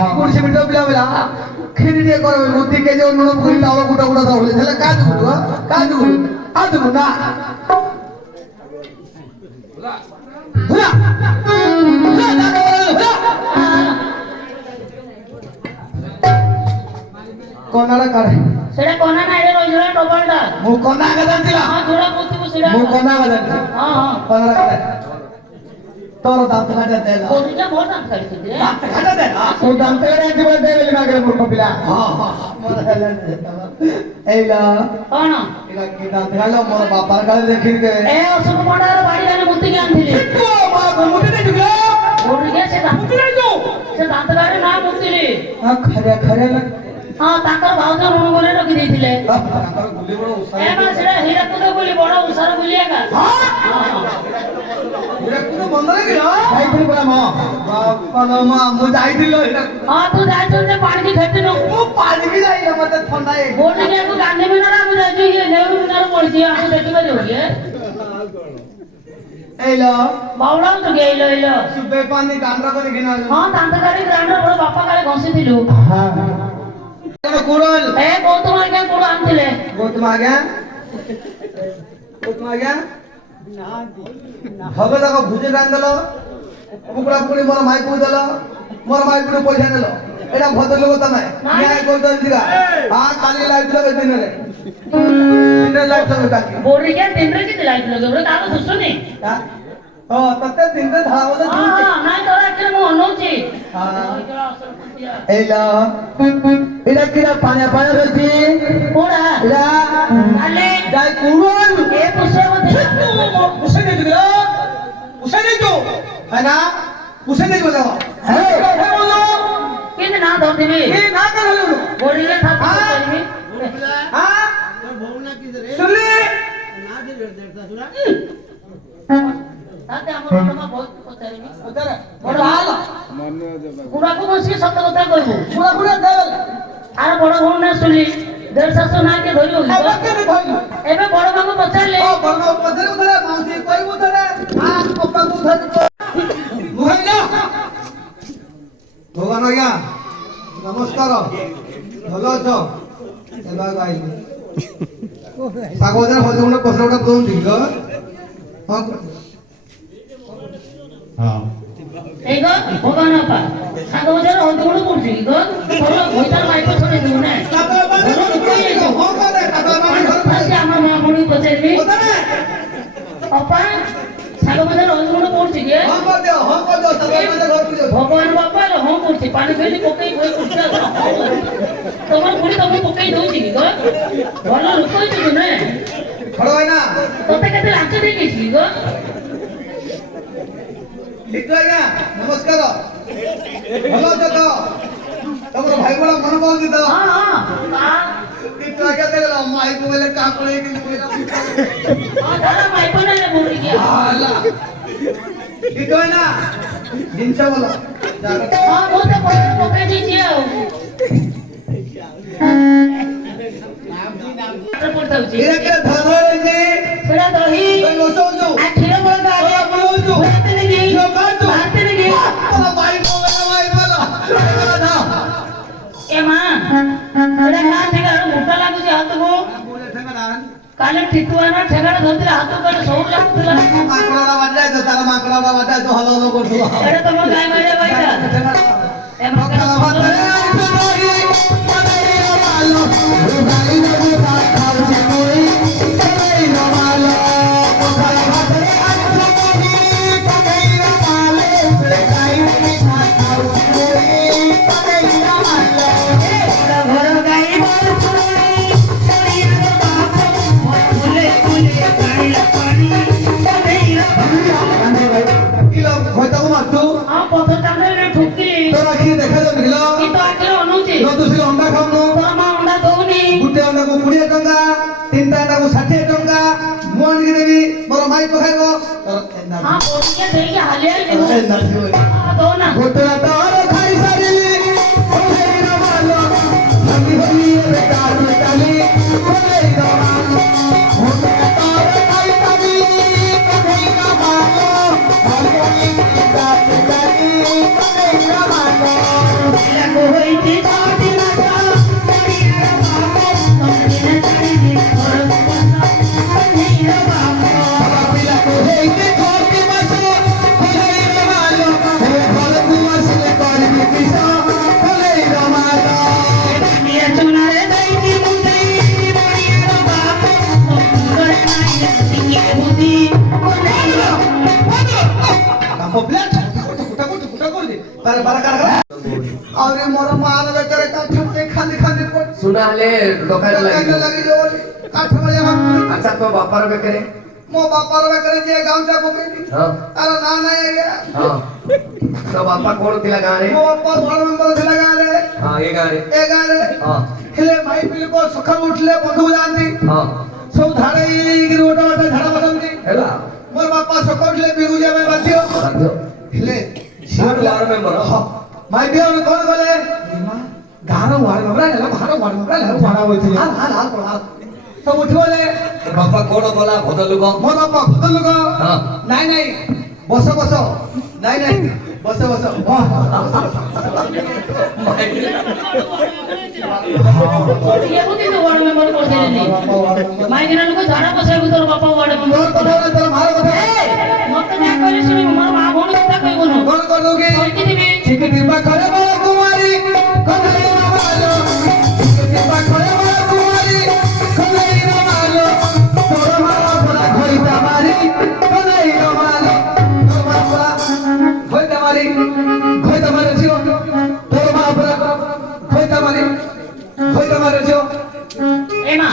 এই গুড়ি সিমেন্ট পিলা বেলা খিরি দিয়ে করে বুদ্ধি কে যে নুন পুরি তাও গুটা গুটা দাও বলে তাহলে কাজ করব কাজ করব আজ না হুলা কোনারা করে সেটা কোনা নাই রে ওই জোড়া ডবলটা মু কোনা গাদান দিলা হ্যাঁ জোড়া পুতিব সেটা মু কোনা গাদান হ্যাঁ হ্যাঁ কোনারা করে তোর দাঁত কাটা দেলা ওদিকে বহুত দাম খাইছে রে দাঁত কাটা দে ও দাঁত কাটা দিব দে বলে মাগরে মূর্খ পিলা মোর হেলেন এইলা কোন এলা কি দাঁত কালো মোর বাপার গালে দেখিন কে এ অশোক মন্ডার বাড়ি গানে মুতি কে আনছিলি তো মা ঘুমুতে দে দিলা ওদিকে সে দাঁত সে দাঁত গাড়ি না মুতিলি খরে খরে লাগ হ্যাঁ তাকর ভাউজ নুন করে রাখি দিয়েছিলে তাকর গুলি বড় উসারে এ মা সেটা হীরাকুদ বলি বড় উসার বলি একা এটা কোন বন্ধ লাগি না যাইছিল বলা মা বাবা মা মু যাইছিল এটা হ্যাঁ তুই যাইছিস যে পানি খেতে নো মু পানি কি যাই মতে ঠান্ডা এ ওদিকে একটু গান্ধী মিনার আমি যাইছি নেহরু মিনার পড়ছি আমি দেখিবা যাই এইলা বাউড়াও তো গেইলো এলো সুবে পানি গান্ডা করে কিনা হ্যাঁ দান্তকারি গ্রাইন্ডার বড় বাপা কালে ঘষি দিল হ্যাঁ কুড়ল এ গৌতম আগে কোন আনছিলে গৌতম আগে হবে দেখো ভুজে গান দিল কুকুড়া কুকুড়ি মোর মাই পুই দিল মোর মাই পুই পয়সা নিল এটা ভদ্রলোক তমে ন্যায় করতে দিগা কালি লাইট লগে দিনে লাইট লগে কাকি बोरिया दिन रे किती लाईट लगे बरं काल दुसतो नाही हो तते दिने धावले हा नाही तर अखेर मग नव्हती এইলা এটা কিরা পানি পানি রইছি पोरा এটা आले যাই কুড়ল ए पुसे मध्ये পুষে দিয়ে দিল পুষে দিয়ে তো হ্যাঁ না পুষে দিয়ে যাও হ্যাঁ হ্যাঁ বলো किती ना धर देबे এই না কেন হলো बोरिया थाकी करबी হ্যাঁ শুনলি তাতে আমার মামা বহুত পচারিবি ওদারে বড় হাল পুরাকু বসি সত্য কথা কইবো পুরা পুরা দেল আর বড় ভুল না শুনলি দেড় শাশু না কে ধরিও এবার কে ধইল এবে বড় মামা পচারলে ও বড় পথরে উঠলে মাউসি কইবো ধরে আর কপা কো ধরে মুহাইলা ভগবান আজ্ঞা নমস্কার ভালো আছো এবার গাই সাগোদের হতে মনে প্রশ্নটা কোন দিল হ্যাঁ এই গো ভগবান আপা সাগোদের হতে বড় পড়ছি গো বড় ভইতার মাইকো ছড়ে দিব না কাতর বাড়ি ঘর পেয়ে গো হো করে কাতর বাড়ি ঘর পেয়ে আমার মা বড় পচারবি ওদারে আপা সাগোদের হতে বড় করছি গে হ্যাঁ কর দিও তারপর আমাদের ঘর পুজো ভগবান বাবা লো হ্যাঁ করছি পানি ফেলি পকাই বই করছি তোমার বুড়ি তুমি পকাই দଉଛି কি গো ଭଲ ଲୋକ ହେଇଛୁ ତୁ ନା বড় ভাই না ତତେ କେତେ ଲାଞ୍ଚ ଦେଇକି ଗো লিটু আজ্ঞা নমস্কার ভালো আছো তো তোমার ভাই বড় মনে পাওছি তো ହଁ ହଁ লিটু আজ্ঞা দেখলাম মাই মোবাইলে কাম করে কিন্তু ହଁ ତାର ମାଇପ ନାହିଁ ରେ ବୁଢୀ କି আলা লিটু ভাই না জিনিস বলো ହଁ ମୁଁ ତ ପକାଇ ଦେଇଛି ଆଉ ପଡିଥାଉଛି এটাকে ধরো রে ସେଟା ଦହି কই বসৌছো আর କ୍ଷୀର ବଳ ଗାଡି বসৌছো ଭାତ ନେଇକି କ୍ଷୀର ଖାଉଛୁ? ଭାତ ନେଇକି তোর ভাই মোবাইলে ভাই বলো দাও ଏ ମା ସେଟା କାହା ଠେଙ୍ଗାର ମୋଟା ଲାଗୁଛି ହାତକୁ বলে ঠেঙ্গা କାଲି ଠିତୁଆର ଠେଙ୍ଗାର ଧରିଥିଲେ ହାତ କାଲି ସବୁ ଲାଗୁଥିଲା মাকড়াটা বাজায় তো তার মাকড়াটা বাজায় তো হলো হলো করছিল ଏଟା ତମ ଗାଈ ମାରିବା ଭାଇଟା ଏ ମା খাওয়া বাজারে ଘର ଗାଈ কিলো হয়তো মারতো ହଁ ପଥର ଚାନ୍ଦରେ ଠୁକି তোরা কি দেখা যাবে কিলো କିନ୍ତୁ ଆଖିରେ ଅନଉଛି নতুন অন্ডা খাওনো ତୋର ମା ଅଣ୍ଡା ଦଉନି ଗୋଟେ ଅଣ୍ଡାକୁ 20 ଟଙ୍କା ତିନିଟା ଅଣ୍ଡାକୁ 60 ଟଙ୍କା ମୁଁ ଆଣିକି ଦେବି ମୋର ମାଇ ପକାଇବ ହଁ ପୋଡ଼ିକେ ଦେଇକି ହାଲିଆ ଯିବୁ ଦଉନା ଗୋଟେ ତର ଖାଇ ସାରିଲି ଓହେଇର ମାଲ ଭାଙ୍ଗି ଭାଙ୍ଗି ଏବେ ତାର ଚାଲି ଓହେଇର ମାଲ ଗୋଟେ ତର ଖାଇ ସାରିଲି ଓହେଇର ମାଲ ଭାଙ୍ଗି ଭାଙ୍ଗି ତାର ଚାଲି ଓହେଇର ମାଲ ପିଲାକୁ ହୋଇଛି ଛଅଟି ମାସ ପଡ଼ିଆର ବାପ ତମେ ଛାଡ଼ିବି ଘରକୁ ବସ କହ୍ନେଇର ବାପ ପିଲାକୁ ହେଇକି ଛଅଟି ମାସ ଓହେଇର ମାଲ ଏବେ ଘରକୁ ଆସିଲେ କରିବି କିସ ଓହେଇର ମାଲ ନିଆ ଚୁନାରେ ଦେଇକି ମୁଣ୍ଡେଇ ପଡ଼ିଆର ବାପ ତମରେ ନାହିଁ ଟିକେ ବୁଦ୍ଧି କହ୍ନେଇର আরে মোর মান বেচারে কাঠতে খালি খালি सुना हले डोकायला লাগি লাগি লাগি জোর কাঠ মারিয়া अच्छा तो बापार बेकरे মো বাপার বেচারে যে গাঁওটা পকেটি हाँ আর না নাই আজ্ঞা हाँ तो बापा कोण तिला गाणे মো বাপা বড় মেম্বর ଥିଲା গাঁরে हाँ ये गाणे এ গাঁরে हाँ হেলে ভাই পিলি কো সকাল উঠলে বন্ধু যাନ୍ତି हाँ সব ধাড়ে ইগিরি ওটা ওটা ঝাড়া বসନ୍ତି हेला মোর বাপা সকাল উঠলে বিগু যাবে বাধ্য राजो হেলে ঝিওর वार में मरो মাই বিয়া কোন গলে গাঁর ওয়ার মেম্বর নেলা গাঁর ওয়ার মেম্বর নেলা ভাড়া হইছিল হাল হাল হাল পড়া তো উঠিবলে बापा कोण बोला बदलू गो মোর বাপা ভূতল লোক हाँ নাই নাই বসো বসো নাই নাই বসো বসো ଟିକେ ବୁଦ୍ଧି ତୁ ବଡ଼ ମେମ୍ବର କରିଦେଲେନି ମାଇକିନା ଲୋକ ଝାଡ଼ା ବସାଇବୁ ତୋର ବାପା ବଡ଼ ମେମ୍ବର তোর কথা না তোর মার কথা ମତେ ଯାହା କହିଲେ ଶୁଣିବୁ ମୋର ମା ଭଉଣୀ କଥା କହିବୁନୁ কোন করলু কি କହିକି দিবি চিকিটি পাখরে বড় কুমারী কলাই রমালো চিকিটি পাখরে বড় কুমারী কলাই রমালো তোর মা পড়া ঘইতা মারি কলাই রমালো তোর মা পড়া ঘইতা মারি ছিল তোর মা পড়া ঘইতা মারি ছিল ଏ ମା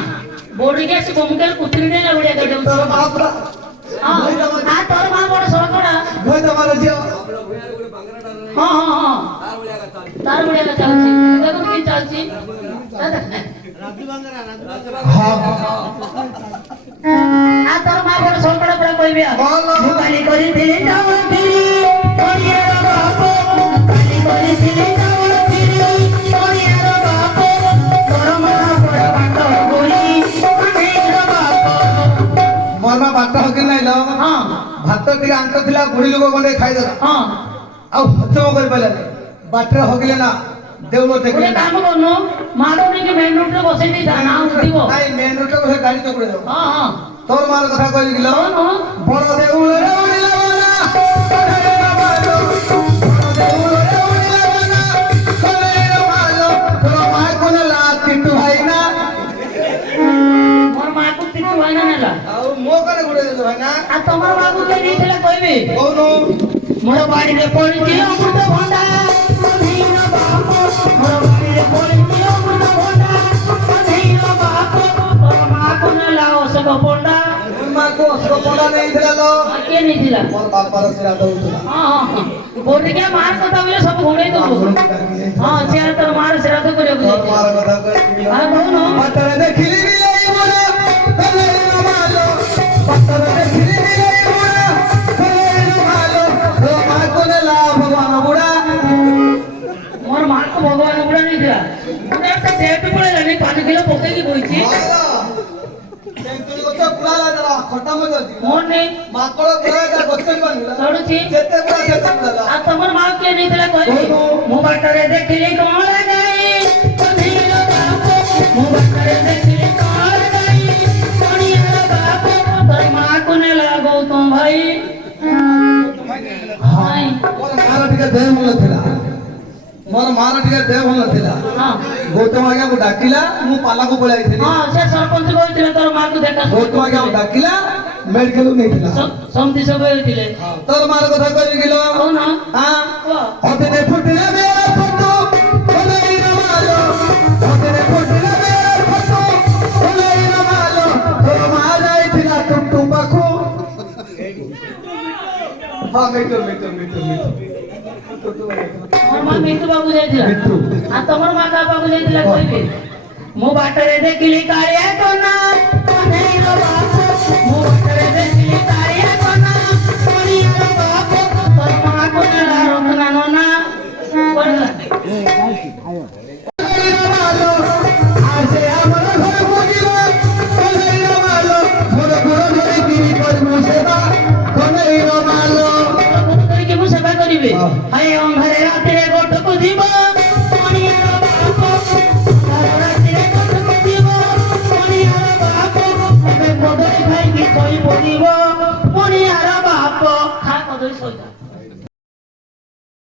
ବୋଡ଼ିକି ଆସି ବମୁକାରେ କୁତିରି ଦେଲା ଭଳିଆ କହିଦେବୁ তোর মা ପড়া ହଁ ଆ ତୋର ମା ବଡ଼ ସଳକଡ଼ା ঘইতা মারি ছিল ହଁ ହଁ ହଁ ତାର ଭଳିଆ କଥା ଚାଲୁଛି ଦେଖୁନ କେମିତି ଚାଲୁଛି হ্যাঁ ଆ ତୋର ମା ବଡ଼ ସଳକଡ଼ା ପଡ଼ା କହିବି ଆଉ বল ମୁଁ କାଲି କରିଥିଲି ଚାଉଳ କ୍ଷୀରି ଓଡ଼ିଆର ବାପ କାଲି କରିଥିଲି ଚାଉଳ କ୍ଷୀରି ଓଡ଼ିଆର ବାପ ତୋର ମା ବଡ଼ ବାଟ ଗୋଳି କହ୍ନେଇର ବାପ মোর মা ভাত হকি নাই লো ହଁ ভাত ଟିକେ ଆଙ୍କ ଥିଲା ବୁଢୀ ଲୋକ ଗଣ୍ଡେ ଖାଇଦେଲା ହଁ ଆଉ ହଜମ କରିପାରିଲାନି ବାଟରେ ହଗିଲେ ନା ଦେଉଳ ଗୋଟେ ଦେଖିଲେ ନା କାମ କରୁନୁ ମାଡ ନେଇକି ମେନ୍ ରୋଡରେ ବସେଇ ଦେଇଥା ନା ଉଠିବ ନାଇଁ ମେନ୍ ରୋଡରେ ବସେ ଗାଡି ଚକୁଡି ଦେବ ହଁ ହଁ ତୋର ମାର କଥା କହିଲି କିଲୋ କହୁନୁ ବଡ ଦେଉଳରେ ଉଡିଲା ବନା କଲେଇର ମାଲ ବଡ ଦେଉଳରେ ଉଡିଲା ବନା କଲେଇର ମାଲ ତୋର ମା କୋନ ଲା ଟିଟୁ ଭାଇ ନା ମୋର ମାକୁ ତିଟୁ ଭାଇନା ନେଲା ଆଉ ମୋ କାନେ ଗୁଡେ ଦେଲ ଭାଇନା ଆଉ ତମର ବାବୁ କେ ନେଇଥିଲା କହିବି କହୁନ ମୋର ବାଡ଼ିରେ ପଡ଼ିଛି ଅମୃତ ଭଣ୍ଡା କନ୍ଧେଇର ବାପ ମୋର ବାଡ଼ିରେ ପଡ଼ିଛି ଅମୃତ ଭଣ୍ଡା କନ୍ଧେଇର ବାପ ତୋର ମାକୁ ନେଲା ଅଶୋକ ପଣ୍ଡା ମାକୁ ଅଶୋକ ପଣ୍ଡା ନେଇଥିଲା ଲୋ କିଏ ନେଇଥିଲା ମୋର ବାପାର ଶ୍ରାଦ୍ଧ ହଉଥିଲା ହଁ ବୋରିକା ମାର କଥା ବୋଲେ ସବୁ ଘୋଡ଼େଇ ଦବୁ ହଁ ସିଆଡେ ତୋର ମାର ଶ୍ରାଦ୍ଧ କରିବାକୁ ମୋର ଯାଇଥିଲା ମାର କଥା କହିବି ଆଉ କହୁନୁ ବାଟରେ ଦେଖିଲି ବିଲେଇ ବୁଢ଼ା କଲେଇର ମାଲୋ ବାଟରେ ଦେଖିଲି ବିଲେଇ ବୁଢ଼ା କଲେଇର ମାଲୋ ତୋ ମାକୁ ନେଲା ଭଗବାନ ବୁଢ଼ା ମୋର ମାକୁ ଭଗବାନ ବୁଢ଼ା ନେଇଥିଲା ବୁଢ଼ା ତ ଡେଟ୍ ପଳେଇଲାନି 5 କିଲୋ ପକେଇକି ବଇଛି ତେନ୍ତୁଳି ଗଛ ବୁଢ଼ା ଲାଗିଲା ଖଟା ମଜା ଅଛି ମୋର ନେଇ ମାଙ୍କଡ଼ ବୁଢ଼ା ତା ଗଛରେ ବାନ୍ଧିଲା ଚଢୁଛି ଯେତେ ବୁଢ଼ା ସେତେ ବୁଢ଼ା ଆଉ ତମର ମା କିଏ ନେଇଥିଲା କହିବି ମୁଁ ବାଟରେ ଦେଖିଲି କଅଁଳା ଗାଈ କନ୍ଧେଇର ବାପ ମୁଁ ବାଟରେ ଦେଖିଲି କଅଁଳା ଗାଈ କଣିଆର ବାପ ତୋର ମାକୁ ନେଲା ଗୌତମ ଭାଇ ଭାଇ ମୋର ମାର ଟିକେ ଦେହ ଭଲ ଥିଲା ମୋର ମାର ଟିକେ ଦେହ ଭଲ ଥିଲା ହଁ ଗୌତମ ଆଜ୍ଞାକୁ ଡାକିଲା ମୁଁ ପାଲାକୁ ପଳେଇ ଯାଇଥିଲି ହଁ ସେ ସରପଞ୍ଚ କହିଥିଲେ ତୋର ମାକୁ ଦେଖା ଗୌତମ ଆଜ୍ଞାକୁ ଡାକିଲା ମେଡିକାଲକୁ ନେଇଥିଲା ସମତି ସବୁ ହେଇଥିଲେ ତୋର ମାର କଥା କହିବି କିଲୋ କହୁନ ହଁ କୁହ ଅଦିନେ ଫୁଟିଲା ବେଳ ଫଟୁ କଲେଇର ମାଲୋ ଅଦିନେ ଫୁଟିଲା ବେଳ ଫଟୁ କଲେଇର ମାଲୋ ତୋର ମା ଯାଇଥିଲା ଟୁଟୁ ପାଖୁ ହଁ ମିଠୁ ମୋର ମା ମିଠୁ ବାବୁ ଯାଇଥିଲା ମିଠୁ। ଆଉ ତମର ମା କାହା ପାଖକୁ ଯାଇଥିଲା କହିବି ମୁଁ ବାଟରେ ଦେଖିଲି କାଳିଆ କନା କନ୍ଧେଇର ବାପ ମୁଁ ବାଟରେ ଦେଖିଲି କାଳିଆ କନା କଣିଆର ବାପ ତୋର ମାକୁ ନେଲା ରତ୍ନା ନନା କଲେଇର ମାଲୋ ଆସେ ଆମର ଘରକୁ